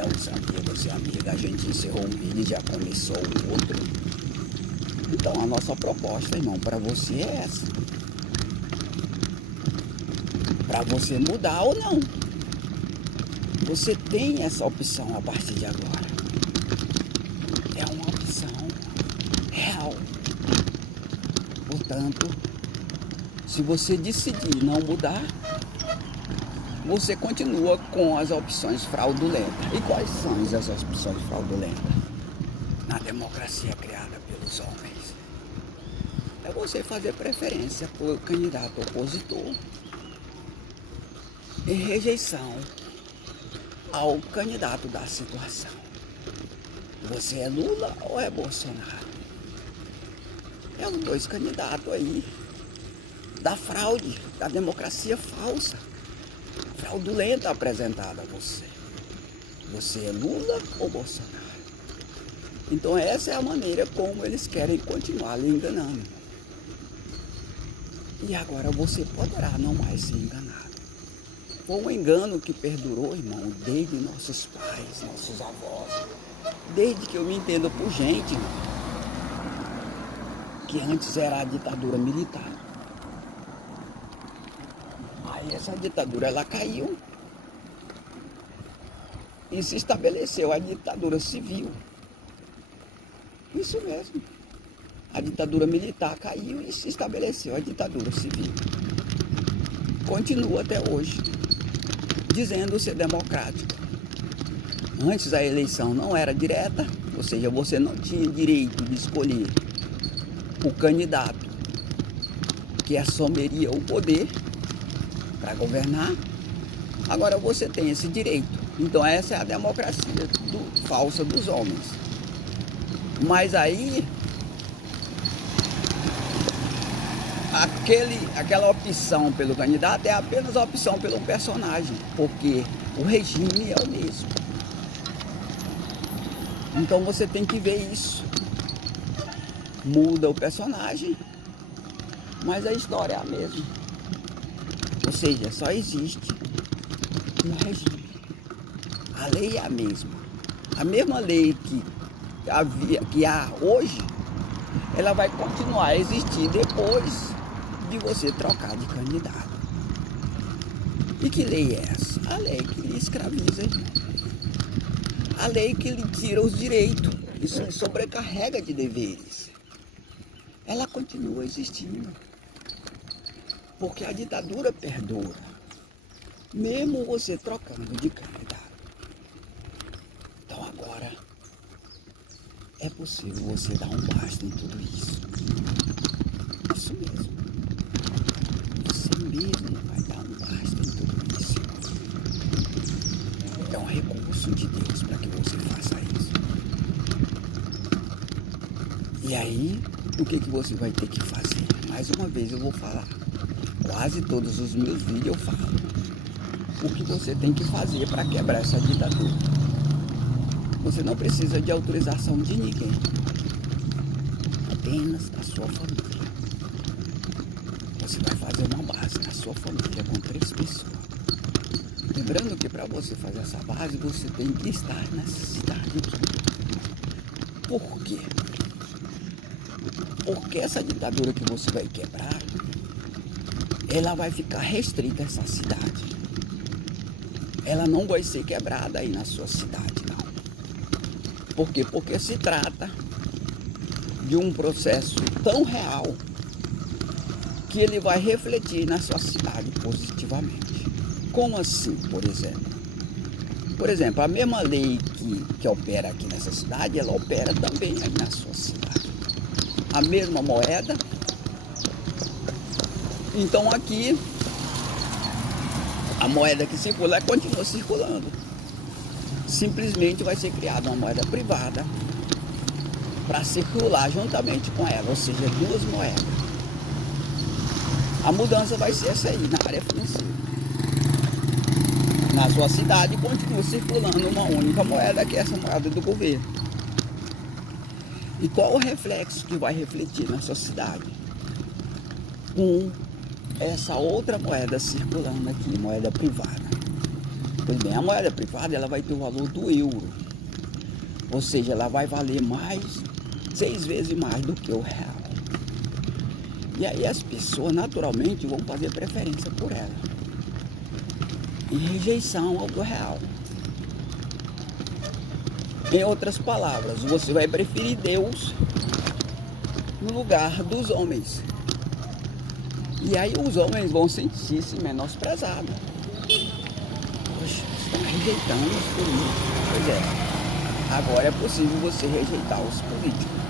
fiéis amigos e amigas, a gente encerrou um vídeo e já começou o outro. Então a nossa proposta, irmão, para você é essa. Para você mudar ou não. Você tem essa opção a partir de agora. É uma opção real. Portanto, se você decidir não mudar, você continua com as opções fraudulentas. E quais são as opções fraudulentas? Na democracia criada pelos homens. É você fazer preferência por candidato opositor em rejeição ao candidato da situação. Você é Lula ou é Bolsonaro? É os dois candidatos aí da fraude, da democracia falsa, fraudulenta apresentada a você. Você é Lula ou Bolsonaro? Então essa é a maneira como eles querem continuar lhe enganando. E agora você poderá não mais ser enganado. Foi um engano que perdurou, irmão, desde nossos pais, nossos avós. Desde que eu me entendo por gente, irmão, que antes era a ditadura militar. Aí essa ditadura ela caiu e se estabeleceu a ditadura civil. Isso mesmo. A ditadura militar caiu e se estabeleceu a ditadura civil. Continua até hoje, dizendo ser democrático. Antes a eleição não era direta, ou seja, você não tinha direito de escolher o candidato que assumiria o poder para governar. Agora você tem esse direito. Então essa é a democracia falsa dos homens. Mas aí aquela opção pelo candidato é apenas a opção pelo personagem, porque o regime é o mesmo. Então você tem que ver isso. Muda o personagem, mas a história é a mesma. Ou seja, só existe um regime. A lei é a mesma. A mesma lei que há hoje, ela vai continuar a existir depois de você trocar de candidato. E que lei é essa? A lei que lhe escraviza, irmão. A lei que lhe tira os direitos. Isso lhe sobrecarrega de deveres. Ela continua existindo. Porque a ditadura perdura. Mesmo você trocando de candidato. Então agora é possível você dar um basta em tudo isso. Isso mesmo. Você mesmo vai dar um basta em tudo isso. É um recurso de Deus para que você faça isso. E aí, o que você vai ter que fazer? Mais uma vez eu vou falar. Quase todos os meus vídeos eu falo. O que você tem que fazer para quebrar essa ditadura? Você não precisa de autorização de ninguém. Apenas da sua família. Você vai fazer uma base na sua família com 3 pessoas. Lembrando que para você fazer essa base, você tem que estar nessa cidade aqui. Por quê? Porque essa ditadura que você vai quebrar, ela vai ficar restrita a essa cidade. Ela não vai ser quebrada aí na sua cidade, não. Por quê? Porque se trata de um processo tão real que ele vai refletir na sua cidade positivamente. Como assim, por exemplo? Por exemplo, a mesma lei que opera aqui nessa cidade, ela opera também aí na sua cidade. A mesma moeda. Então aqui, a moeda que circula continua circulando. Simplesmente vai ser criada uma moeda privada para circular juntamente com ela, ou seja, 2 moedas. A mudança vai ser essa aí, na área financeira. Na sua cidade continua circulando uma única moeda, que é essa moeda do governo. E qual o reflexo que vai refletir na sua cidade? Com essa outra moeda circulando aqui, moeda privada. Pois bem, a moeda privada ela vai ter o valor do euro. Ou seja, ela vai valer 6 vezes mais do que o real. E aí as pessoas naturalmente vão fazer preferência por ela, em rejeição ao do real. Em outras palavras, você vai preferir Deus no lugar dos homens. E aí os homens vão sentir-se menosprezados. Poxa, estão rejeitando os políticos. Pois é, agora é possível você rejeitar os políticos.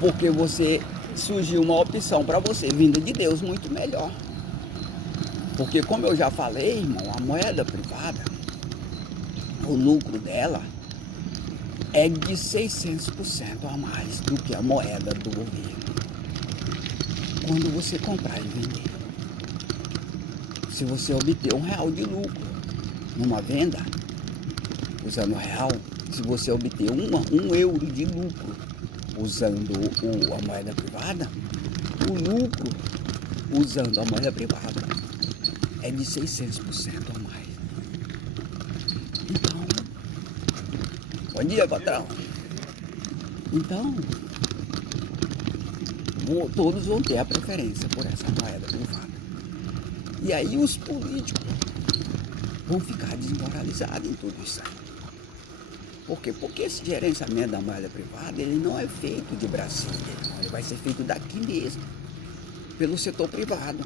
Porque surgiu uma opção para você, vinda de Deus, muito melhor. Porque como eu já falei, irmão, a moeda privada, o lucro dela é de 600% a mais do que a moeda do governo. Quando você comprar e vender. Se você obter R$1 de lucro numa venda, usando o real, se você obter um euro de lucro usando a moeda privada, o lucro usando a moeda privada é de 600% a mais. Então, bom dia, patrão. Então, todos vão ter a preferência por essa moeda privada. E aí os políticos vão ficar desmoralizados em tudo isso aí. Por quê? Porque esse gerenciamento da moeda privada, ele não é feito de Brasília, ele vai ser feito daqui mesmo, pelo setor privado.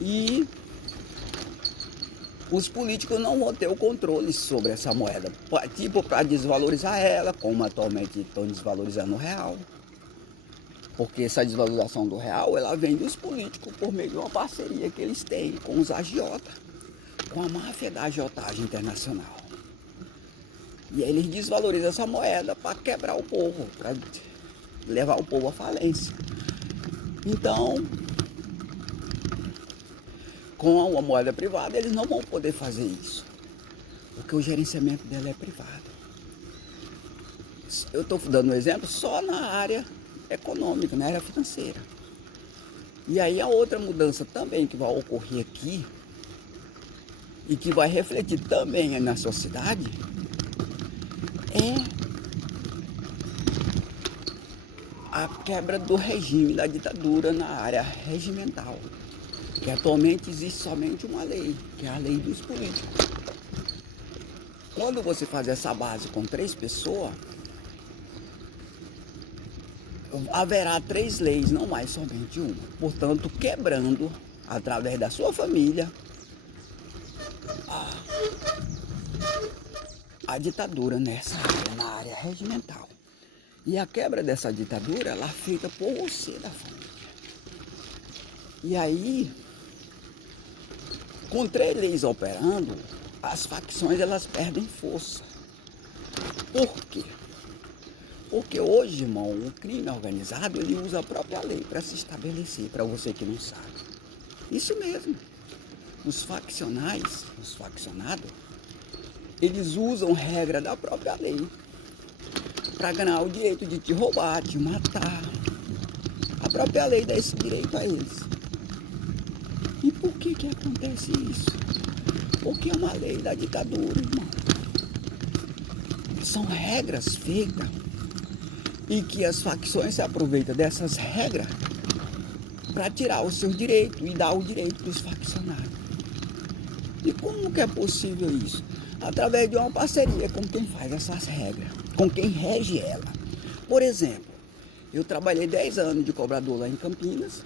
E os políticos não vão ter o controle sobre essa moeda, tipo para desvalorizar ela, como atualmente estão desvalorizando o real. Porque essa desvalorização do real, ela vem dos políticos por meio de uma parceria que eles têm com os agiotas, com a máfia da agiotagem internacional. E aí eles desvalorizam essa moeda para quebrar o povo, para levar o povo à falência. Então, com a moeda privada, eles não vão poder fazer isso, porque o gerenciamento dela é privado. Eu estou dando um exemplo só na área econômica, na área financeira. E aí a outra mudança também que vai ocorrer aqui e que vai refletir também na sociedade é a quebra do regime da ditadura na área regimental, que atualmente existe somente uma lei, que é a lei dos políticos. Quando você faz essa base com 3 pessoas, haverá 3 leis, não mais somente uma. Portanto, quebrando, através da sua família, a ditadura nessa área, na área regimental. E a quebra dessa ditadura, ela é feita por você da família. E aí, com 3 leis operando, as facções elas perdem força. Por quê? Porque hoje, irmão, o crime organizado, ele usa a própria lei para se estabelecer, para você que não sabe. Isso mesmo. Os faccionais, os faccionados, eles usam regra da própria lei para ganhar o direito de te roubar, te matar. A própria lei dá esse direito a eles. E por que que acontece isso? Porque é uma lei da ditadura, irmão. São regras feitas e que as facções se aproveitam dessas regras para tirar os seus direitos e dar o direito dos faccionados. E como que é possível isso? Através de uma parceria com quem faz essas regras, com quem rege ela. Por exemplo, eu trabalhei 10 anos de cobrador lá em Campinas.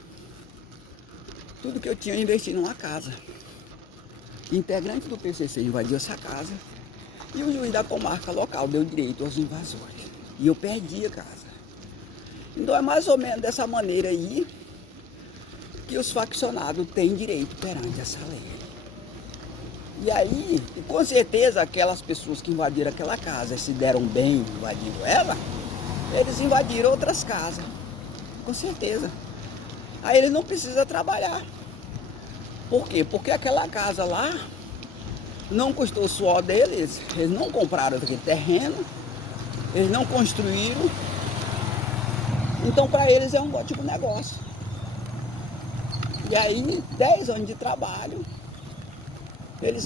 Tudo que eu tinha eu investi numa casa. Integrante do PCC invadiu essa casa e o juiz da comarca local deu direito aos invasores. E eu perdi a casa. Então é mais ou menos dessa maneira aí que os faccionados têm direito perante essa lei. E aí, com certeza, aquelas pessoas que invadiram aquela casa e se deram bem invadindo ela, eles invadiram outras casas. Com certeza. Aí eles não precisam trabalhar. Por quê? Porque aquela casa lá não custou o suor deles, eles não compraram aquele terreno, eles não construíram. Então para eles é um ótimo negócio. E aí, 10 anos de trabalho, eles